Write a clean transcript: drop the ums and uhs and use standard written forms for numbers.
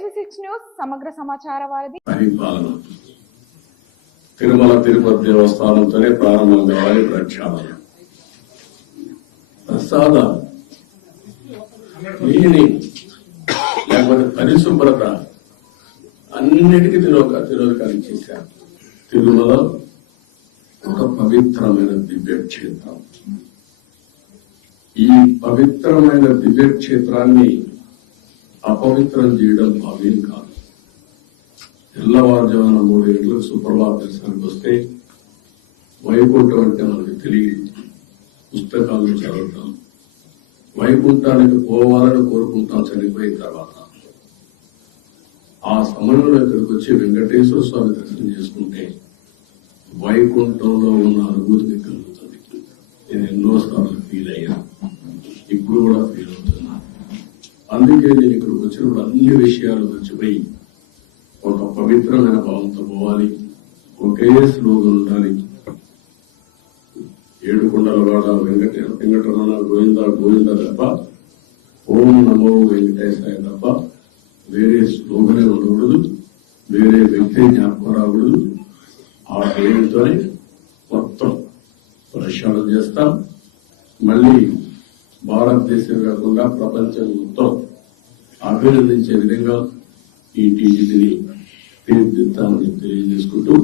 SV6 news సమగ్ర సమాచార వారిది. పరిపాలన తిరుమల తిరుపతి దేవస్థానంతోనే ప్రారంభం కావాలి. ప్రక్షాళన ప్రసాద నీటిని లేకపోతే పరిశుభ్రత అన్నిటికీ తిరోధకాలు చేశారు. తిరుమల ఒక పవిత్రమైన దివ్య క్షేత్రం. ఈ పవిత్రమైన దివ్య క్షేత్రాన్ని అపవిత్రం చేయడం భావ్యం కాదు. తెల్లవారుజామున 3 గంటలకు సుప్రభాత దర్శనానికి వస్తే వైకుంఠం అంటే మనకు తెలియదు. పుస్తకాలను చదువుతాం, వైకుంఠానికి పోవాలని కోరుకుంటాం చనిపోయిన తర్వాత. ఆ సమయంలో ఇక్కడికి వచ్చి వెంకటేశ్వర స్వామి దర్శనం చేసుకుంటే వైకుంఠంలో ఉన్న అనుభూతి కలుగుతుంది. నేను ఎన్నోసార్లు ఫీల్ అయ్యా, ఇప్పుడు కూడా ఫీల్ అవుతున్నా. అందుకే నేను ఇక్కడికి వచ్చినప్పుడు అన్ని విషయాలు మర్చిపోయి ఒక పవిత్రమైన భావంతో పోవాలి. ఒకే స్లోగన్ ఉండాలి. ఏడుకొండలవాడ వెంకటరమణ గోవింద గోవింద తప్ప, ఓం నమో వెంకటేశాయ తప్ప వేరే స్లోగనే ఉండకూడదు, వేరే వ్యక్తి జ్ఞాపకం రాకూడదు. ఆ పేరుతోనే మొత్తం ప్రక్షాళన చేస్తాం. మళ్ళీ భారతదేశం కాకుండా ప్రపంచం మొత్తం అభినందించే విధంగా ఈ టీజీని తీర్చిదిద్దామని తెలియజేసుకుంటూ